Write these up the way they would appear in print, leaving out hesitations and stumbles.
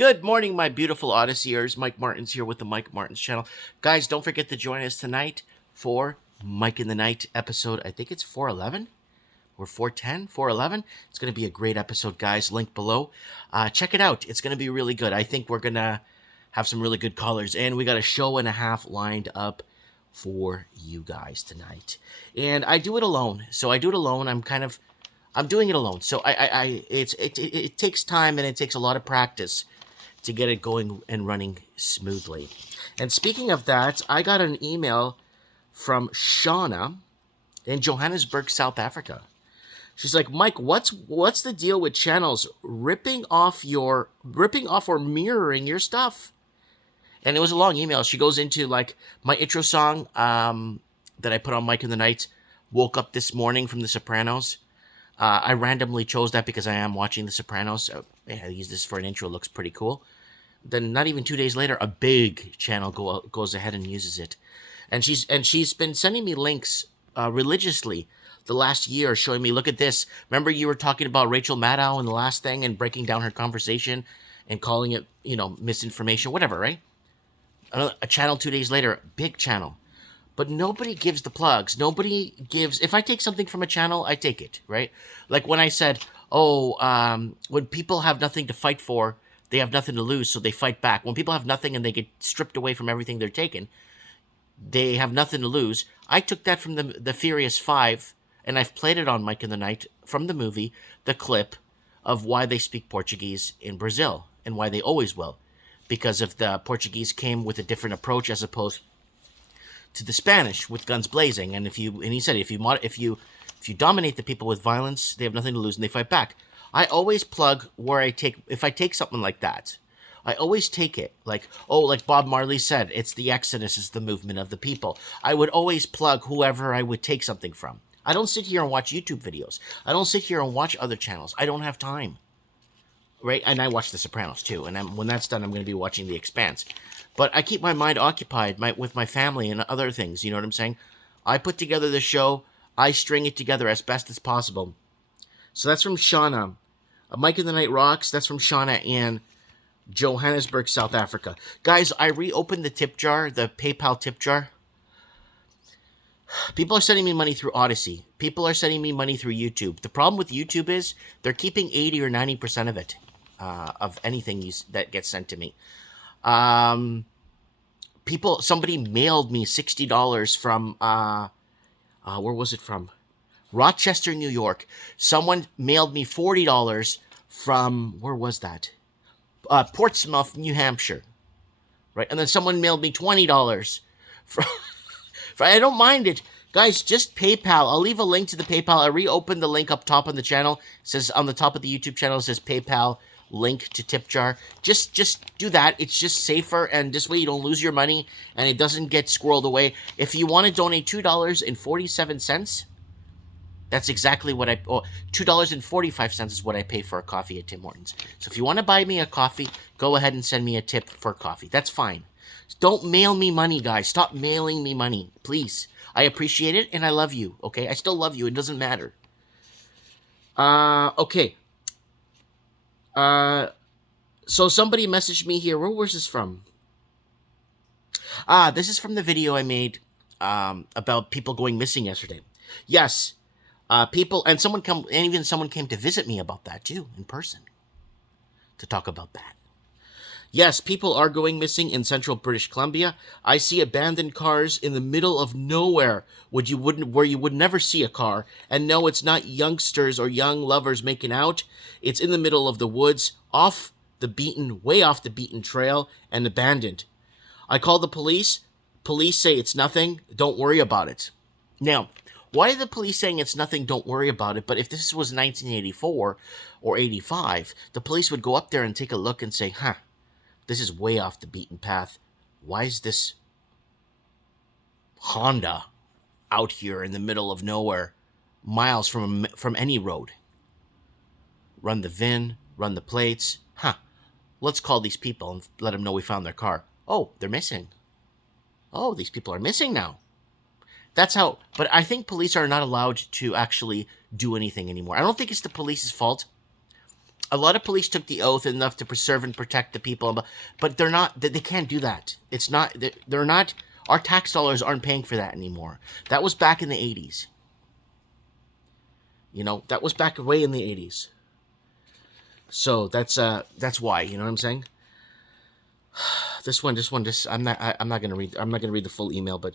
Good morning, my beautiful Odysseyers. Mike Martin's here with the Mike Martin's channel. Guys, don't forget to join us tonight for Mike in the Night episode. I think it's 411 or 410, 411. It's going to be a great episode, guys. Link below. Check it out. It's going to be really good. I think we're going to have some really good callers, and we got a show and a half lined up for you guys tonight. And I do it alone. So I do it alone. I'm doing it alone. So it takes time and it takes a lot of practice to get it going and running smoothly. And speaking of that, I got an email from Shauna in Johannesburg, South Africa. She's like, Mike, what's the deal with channels ripping off or mirroring your stuff? And it was a long email. She goes into like my intro song that I put on Mike in the Night, Woke Up This Morning from The Sopranos. I randomly chose that because I am watching The Sopranos. So I use this for an intro. It looks pretty cool. Then not even 2 days later, a big channel goes ahead and uses it. And she's been sending me links religiously the last year, showing me, look at this. Remember you were talking about Rachel Maddow in the last thing and breaking down her conversation and calling it, misinformation, whatever, right? A channel 2 days later, big channel. But nobody gives the plugs. Nobody gives... If I take something from a channel, I take it, right? Like when I said, when people have nothing to fight for, they have nothing to lose, so they fight back. When people have nothing and they get stripped away from everything they're taking, they have nothing to lose. I took that from the Furious 5, and I've played it on Mike in the Night from the movie, the clip of why they speak Portuguese in Brazil, and why they always will. Because of the Portuguese came with a different approach as opposed to the Spanish with guns blazing, and he said if you dominate the people with violence, they have nothing to lose and they fight back. I always plug if I take something like that, I always take it like Bob Marley said, it's the exodus, is the movement of the people. I would always plug whoever I would take something from. I don't sit here and watch YouTube videos. I don't sit here and watch other channels. I don't have time. Right? And I watch The Sopranos too, and when that's done, I'm going to be watching The Expanse. But I keep my mind occupied with my family and other things, you know what I'm saying? I put together the show, I string it together as best as possible. So that's from Shauna. Mike in the Night Rocks, that's from Shauna in Johannesburg, South Africa. Guys, I reopened the tip jar, the PayPal tip jar. People are sending me money through Odyssey. People are sending me money through YouTube. The problem with YouTube is they're keeping 80 or 90% of it, of anything that gets sent to me. Somebody mailed me $60 from, where was it from? Rochester, New York. Someone mailed me $40 from, where was that? Portsmouth, New Hampshire. Right? And then someone mailed me $20 from, I don't mind it. Guys, just PayPal. I'll leave a link to the PayPal. I reopened the link up top on the channel. It says on the top of the YouTube channel, it says PayPal link to tip jar. Just do that. It's just safer, and this way you don't lose your money and it doesn't get squirreled away. If you want to donate $2.47, that's exactly what $2.45 is what I pay for a coffee at Tim Hortons. So if you want to buy me a coffee, go ahead and send me a tip for coffee. That's fine. Don't mail me money, guys. Stop mailing me money, please. I appreciate it and I love you, okay? I still love you. It doesn't matter. Okay. So somebody messaged me here. Where's this from? This is from the video I made about people going missing yesterday. Yes, someone came to visit me about that too, in person, to talk about that. Yes, people are going missing in central British Columbia. I see abandoned cars in the middle of nowhere where you would never see a car. And no, it's not youngsters or young lovers making out. It's in the middle of the woods, way off the beaten trail, and abandoned. I call the police. Police say it's nothing. Don't worry about it. Now, why are the police saying it's nothing? Don't worry about it. But if this was 1984 or 85, the police would go up there and take a look and say, this is way off the beaten path. Why is this Honda out here in the middle of nowhere, miles from any road? Run the VIN, run the plates. Let's call these people and let them know we found their car. Oh, they're missing. Oh, these people are missing now. That's how, but I think police are not allowed to actually do anything anymore. I don't think it's the police's fault. A lot of police took the oath enough to preserve and protect the people, but they're not. They can't do that. It's not. They're not. Our tax dollars aren't paying for that anymore. That was back in the 80s. That was back way in the 80s. So that's why. You know what I'm saying? This one. I'm not gonna read. I'm not gonna read the full email. But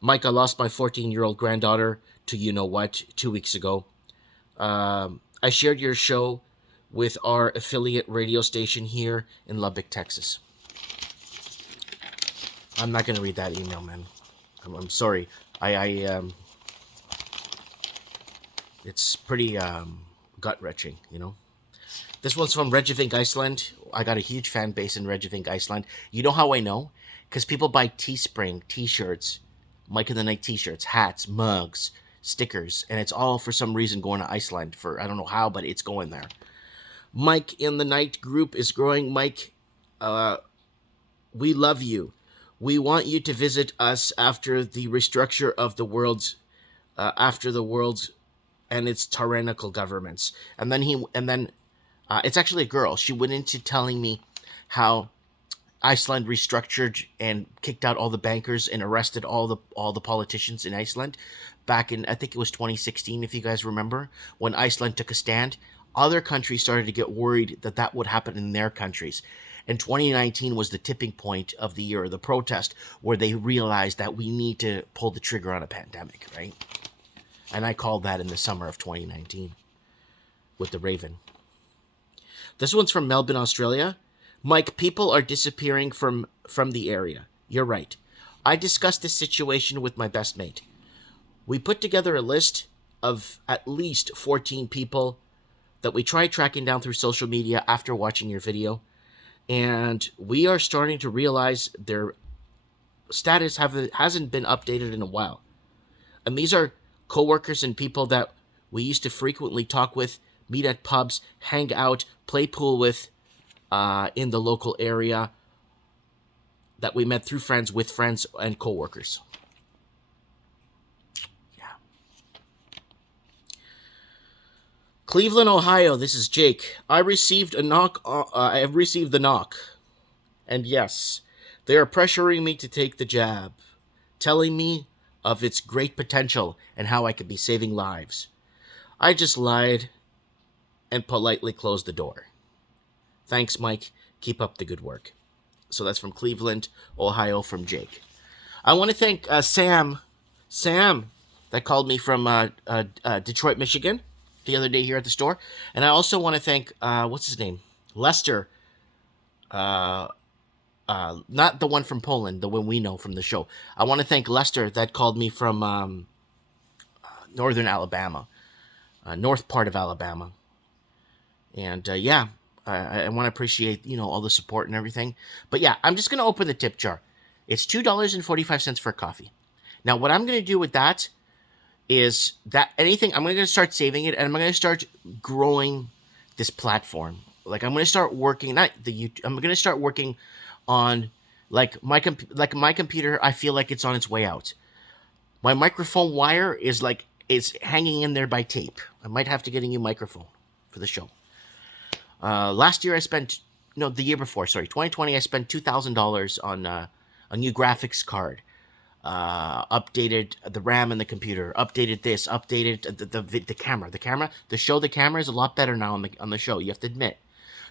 Mike, I lost my 14-year-old granddaughter to 2 weeks ago. I shared your show with our affiliate radio station here in Lubbock, Texas. I'm not gonna read that email, man. I'm sorry. It's pretty gut-wrenching, This one's from Reykjavik, Iceland. I got a huge fan base in Reykjavik, Iceland. You know how I know? Because people buy Teespring t-shirts, Mike in the Night t-shirts, hats, mugs, stickers, and it's all for some reason going to Iceland for, I don't know how, but it's going there. Mike in the Night group is growing. Mike, we love you. We want you to visit us after the restructure of the world's, and its tyrannical governments. And then it's actually a girl. She went into telling me how Iceland restructured and kicked out all the bankers and arrested all the politicians in Iceland back in, I think it was 2016, if you guys remember, when Iceland took a stand. Other countries started to get worried that would happen in their countries. And 2019 was the tipping point of the year, the protest, where they realized that we need to pull the trigger on a pandemic, right? And I called that in the summer of 2019 with the Raven. This one's from Melbourne, Australia. Mike, people are disappearing from the area. You're right. I discussed this situation with my best mate. We put together a list of at least 14 people that we tried tracking down through social media after watching your video. And we are starting to realize their status hasn't been updated in a while. And these are coworkers and people that we used to frequently talk with, meet at pubs, hang out, play pool with in the local area, that we met through friends, with friends, and coworkers. Yeah. Cleveland, Ohio. This is Jake. I received the knock. And yes, they are pressuring me to take the jab, telling me of its great potential and how I could be saving lives. I just lied and politely closed the door. Thanks, Mike. Keep up the good work. So that's from Cleveland, Ohio, from Jake. I want to thank Sam, that called me from Detroit, Michigan, the other day here at the store. And I also want to thank, what's his name? Lester. Not the one from Poland, the one we know from the show. I want to thank Lester that called me from northern Alabama, north part of Alabama. And I want to appreciate, all the support and everything. But yeah, I'm just going to open the tip jar. It's $2.45 for coffee. Now, what I'm going to do with that is that I'm going to start saving it, and I'm going to start growing this platform. Like, I'm going to start working, I'm going to start working on, my computer, I feel like it's on its way out. My microphone wire is hanging in there by tape. I might have to get a new microphone for the show. Last year the year before, 2020, I spent $2,000 on a new graphics card. Updated the RAM in the computer, updated this, updated the camera. The camera is a lot better now on the show. You have to admit,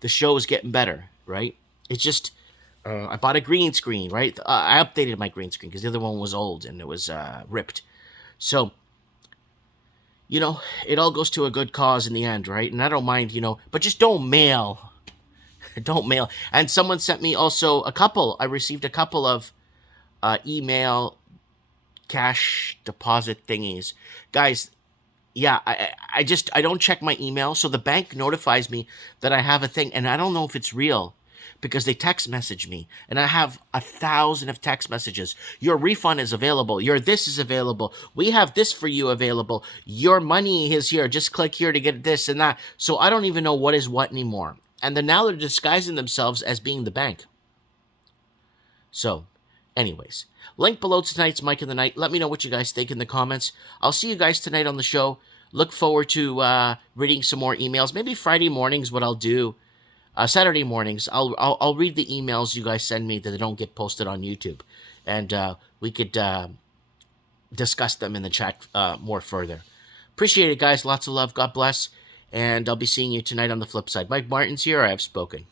the show is getting better, right? It's just, I bought a green screen, right? I updated my green screen because the other one was old and it was ripped. So, it all goes to a good cause in the end, right? And I don't mind, but just don't mail. Don't mail. And someone sent me also I received a couple of email cash deposit thingies. Guys, yeah, I don't check my email, so the bank notifies me that I have a thing, and I don't know if it's real, because they text message me, and I have 1,000 of text messages. Your refund is available. Your this is available. We have this for you available. Your money is here. Just click here to get this and that. So I don't even know what is what anymore. And then now they're disguising themselves as being the bank. So, anyways, link below tonight's Mike in the Night. Let me know what you guys think in the comments. I'll see you guys tonight on the show. look forward to reading some more emails. Maybe Friday mornings, what I'll do, Saturday mornings, I'll read the emails you guys send me that they don't get posted on YouTube, and we could discuss them in the chat more further. Appreciate it, guys. Lots of love. God bless. And I'll be seeing you tonight on the flip side. Mike Martin's here. I have spoken.